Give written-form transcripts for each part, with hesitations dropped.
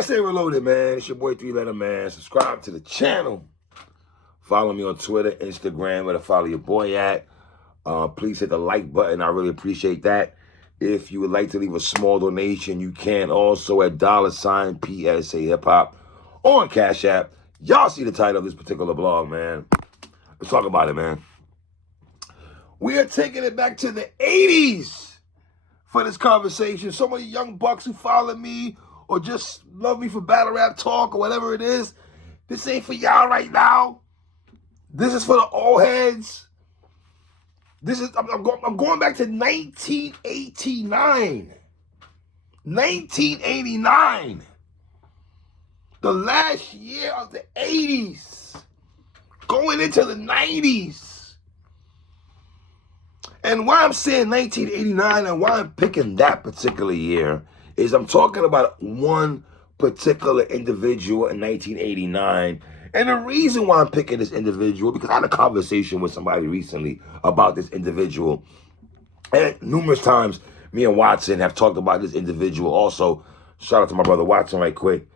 PSA Reloaded, man. It's your boy 3-Letter Man. Subscribe to the channel. Follow me on Twitter, Instagram, where to follow your boy at. Please hit the like button. I really appreciate that. If you would like to leave a small donation, you can also at $ PSA Hip Hop on Cash App. Y'all see the title of this particular blog, man. Let's talk about it, man. We are taking it back to the 80s for this conversation. So many young bucks who follow me or just love me for battle rap talk or whatever it is. This ain't for y'all right now. This is for the old heads. I'm going back to 1989. 1989. The last year of the 80s. Going into the 90s. And why I'm saying 1989 and why I'm picking that particular year is I'm talking about one particular individual in 1989. And the reason why I'm picking this individual, because I had a conversation with somebody recently about this individual. And numerous times, me and Watson have talked about this individual also. Shout out to my brother Watson right quick.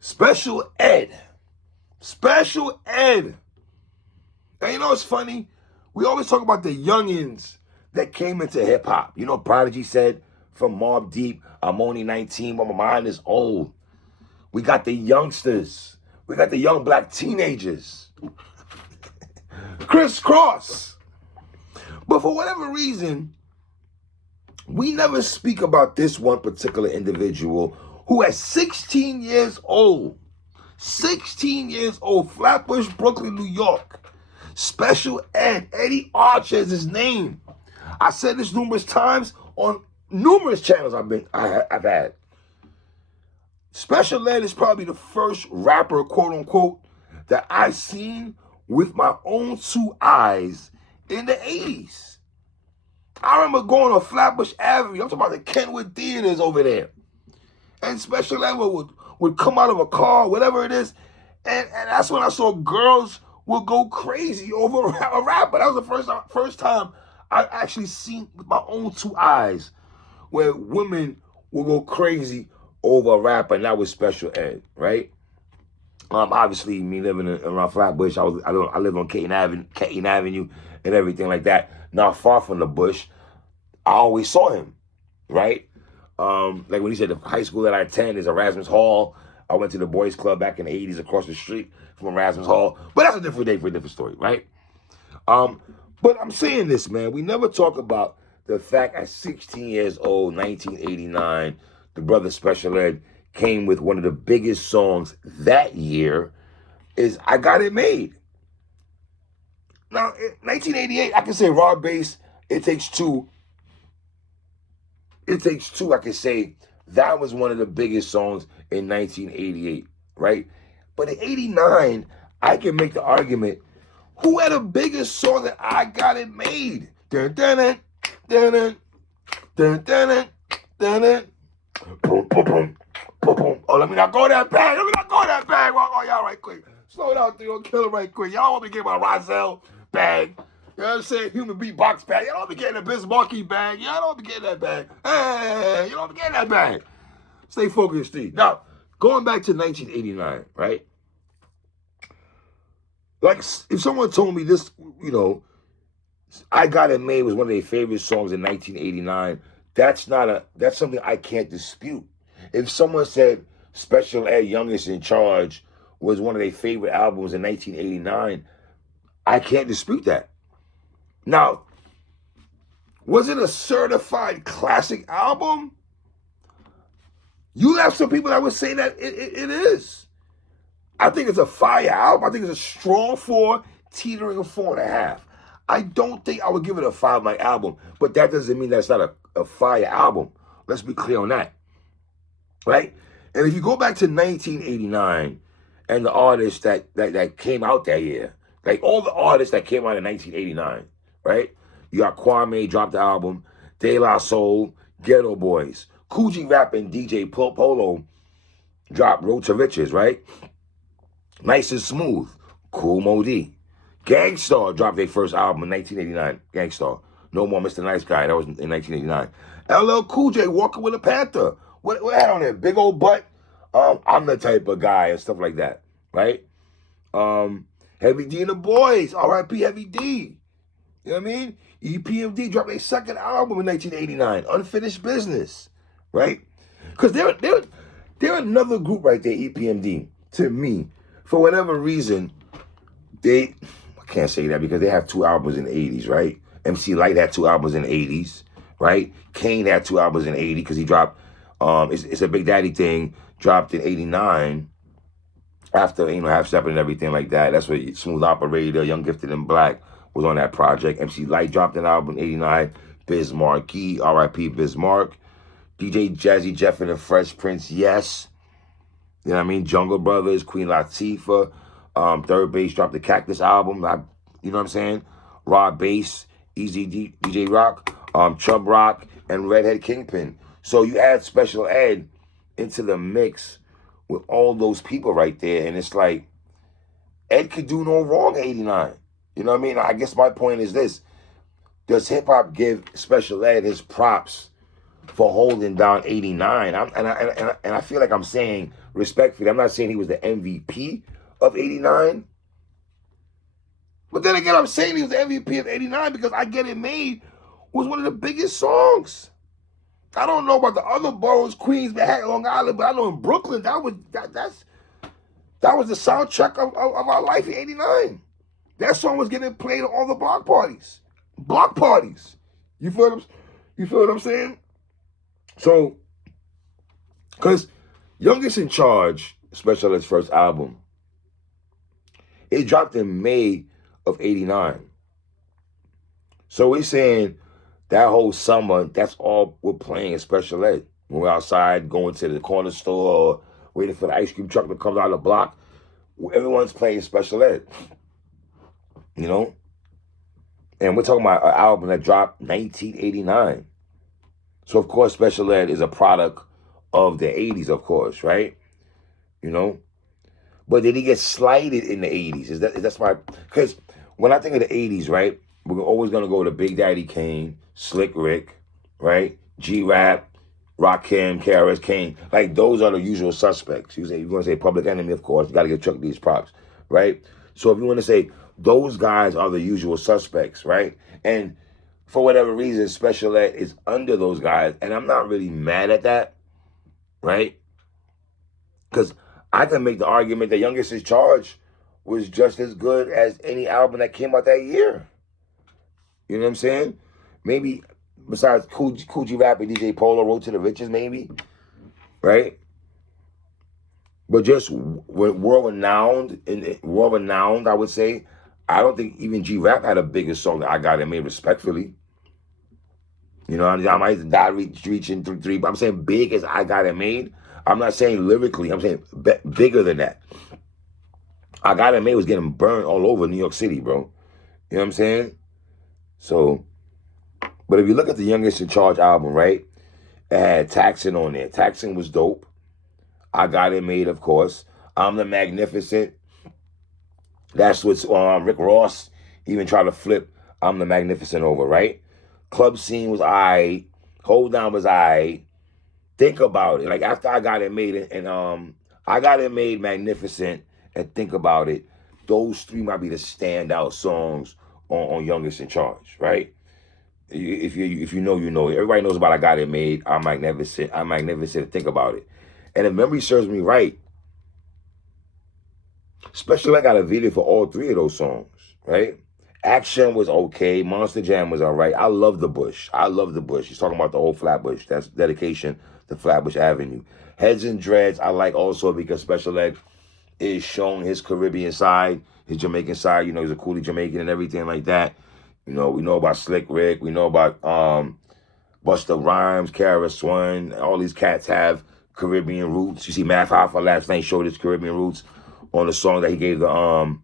Special Ed. Special Ed. And you know what's funny? We always talk about the youngins that came into hip-hop. You know, Prodigy said from Mobb Deep, I'm only 19, but my mind is old. We got the youngsters. We got the young black teenagers. Criss Cross. But for whatever reason, we never speak about this one particular individual who at 16 years old, Flatbush, Brooklyn, New York, Special Ed, Eddie Archer is his name. I said this numerous times on numerous channels I've had. Special Ed is probably the first rapper, quote unquote, that I seen with my own two eyes in the 80s. I remember going on Flatbush Avenue. I'm talking about the Kenwood Theaters over there. And Special Ed would come out of a car, whatever it is. And that's when I saw girls would go crazy over a rapper. That was the first time I actually seen with my own two eyes where women will go crazy over a rapper, and that was Special Ed, right? Obviously, me living around Flatbush, I lived on Caton Avenue and everything like that. Not far from the Bush, I always saw him, right? Like when he said the high school that I attend is Erasmus Hall. I went to the boys club back in the 80s across the street from Erasmus Hall. But that's a different day for a different story, right? But I'm saying this, man. We never talk about the fact at 16 years old, 1989, the brother Special Ed came with one of the biggest songs that year is I Got It Made. Now, in 1988, I can say Raw Bass, It Takes Two. It Takes Two, I can say that was one of the biggest songs in 1988, right? But in 89, I can make the argument, who had a bigger song than I Got It Made? Dun, dun, dun, dun, dun, dun, dun, dun, dun. Boom, boom, boom, boom, boom. Oh, let me not go that bag. Oh, y'all right quick. Slow down, Theo. Kill it right quick. Y'all want me to get my Rozelle bag. You know what I'm saying? Human beatbox bag. Y'all don't be getting a Bismarcky bag. Y'all don't be getting that bag. Hey, you don't be getting that bag. Stay focused, Steve. Now, going back to 1989, right? Like, if someone told me this, you know, I Got It Made was one of their favorite songs in 1989, that's something I can't dispute. If someone said Special Ed Youngest in Charge was one of their favorite albums in 1989, I can't dispute that. Now, was it a certified classic album? You have some people that would say that it is. I think it's a fire album. I think it's a strong 4, teetering a 4.5. I don't think I would give it a 5 like album, but that doesn't mean that's not a fire album. Let's be clear on that, right? And if you go back to 1989 and the artists that came out that year, like all the artists that came out in 1989, right? You got Kwame dropped the album, De La Soul, Ghetto Boys, Kool G Rap and DJ Polo dropped Road to Riches, right? Nice and Smooth, Kool Moe Dee. Gang Starr dropped their first album in 1989, Gang Starr. No More Mr. Nice Guy, that was in 1989. LL Cool J, Walking with a Panther. What had on there? Big Old Butt. I'm the type of guy and stuff like that, right? Heavy D and the Boys, R.I.P. Heavy D. You know what I mean? EPMD dropped their second album in 1989, Unfinished Business, right? Because they're another group right there, EPMD, to me. For whatever reason, I can't say that because they have 2 albums in the 80s, right? MC Lyte had 2 albums in the 80s, right? Kane had 2 albums in the 80s because he dropped, it's a Big Daddy thing, dropped in 89 after, Half Step and everything like that. That's what Smooth Operator, Young Gifted and Black was on that project. MC Lyte dropped an album in 89, Biz Markie, R.I.P. Biz Mark. DJ Jazzy Jeff and the Fresh Prince, yes. You know what I mean? Jungle Brothers, Queen Latifah, Third Base dropped the Cactus album. You know what I'm saying? Raw Bass, Easy DJ Rock, Chub Rock, and Redhead Kingpin. So you add Special Ed into the mix with all those people right there, and it's like, Ed could do no wrong in 89. You know what I mean? I guess my point is this. Does hip-hop give Special Ed his props for holding down 89? And I feel like I'm saying respectfully, I'm not saying he was the MVP of 89. But then again, I'm saying he was the MVP of 89 because I Get It Made was one of the biggest songs. I don't know about the other boroughs, Queens, Manhattan, Long Island, but I know in Brooklyn, that was the soundtrack of our life in 89. That song was getting played at all the block parties. Block parties. You feel what I'm saying? So, because Youngest in Charge, Special Ed's first album, it dropped in May of 89. So we're saying that whole summer, that's all we're playing is Special Ed. When we're outside, going to the corner store, or waiting for the ice cream truck to come out of the block, everyone's playing Special Ed. You know? And we're talking about an album that dropped 1989. So, of course, Special Ed is a product of the 80s, of course, right? You know? But did he get slighted in the 80s? That's my... Because when I think of the 80s, right, we're always going to go to Big Daddy Kane, Slick Rick, right? G-Rap, Rakim, KRS, Kane. Like, those are the usual suspects. You're going to say Public Enemy, of course. You got to give Chuck these props, right? So if you want to say those guys are the usual suspects, right? And for whatever reason, Special Ed is under those guys. And I'm not really mad at that, right? Because I can make the argument that Youngest in Charge was just as good as any album that came out that year. You know what I'm saying? Maybe besides Kool G Rap and DJ Polo, Road to the Riches, maybe, right? But just world-renowned, I would say. I don't think even G-Rap had a bigger song that I Got It Made, respectfully. You know, I might die reaching through 3, but I'm saying big as I Got It Made. I'm not saying lyrically. I'm saying bigger than that. I Got It Made was getting burned all over New York City, bro. You know what I'm saying? So, but if you look at the Youngest in Charge album, right, it had Taxin on there. Taxin was dope. I Got It Made, of course. I'm the Magnificent. That's what Rick Ross even tried to flip I'm the Magnificent over, right? Club Scene was aight. Hold Down was aight. Think About It. Like, after I Got It Made, and I Got It Made, Magnificent, and Think About It, those 3 might be the standout songs on Youngest in Charge, right? If you know, you know. Everybody knows about I Got It Made, I'm Magnificent, Think About It. And if memory serves me right, Special Ed got a video for all 3 of those songs, right? Action was okay. Monster Jam was all right. I love The Bush. He's talking about the old Flatbush. That's dedication to Flatbush Avenue. Heads and Dreads I like also because Special Ed is showing his Caribbean side, his Jamaican side. You know, he's a coolie Jamaican and everything like that. You know, we know about Slick Rick. We know about Busta Rhymes, KRS-One. All these cats have Caribbean roots. You see Math Hoffa last night showed his Caribbean roots on the song that he gave the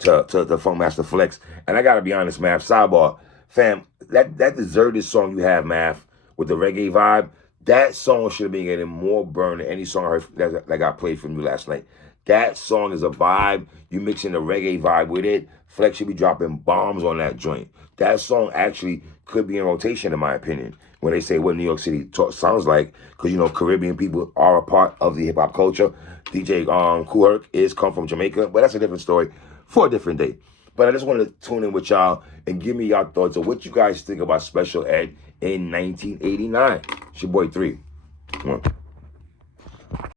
to Funk Master Flex. And I gotta be honest, Math, sidebar, fam, that deserted song you have, Math, with the reggae vibe, that song should have been getting more burn than any song I heard that got played from you last night. That song is a vibe. You mix in the reggae vibe with it. Flex should be dropping bombs on that joint. That song actually could be in rotation, in my opinion, when they say what New York City sounds like, because, you know, Caribbean people are a part of the hip-hop culture. DJ Kool Herc is come from Jamaica, but that's a different story for a different day. But I just wanted to tune in with y'all and give me your thoughts of what you guys think about Special Ed in 1989. It's your boy 3. Come on.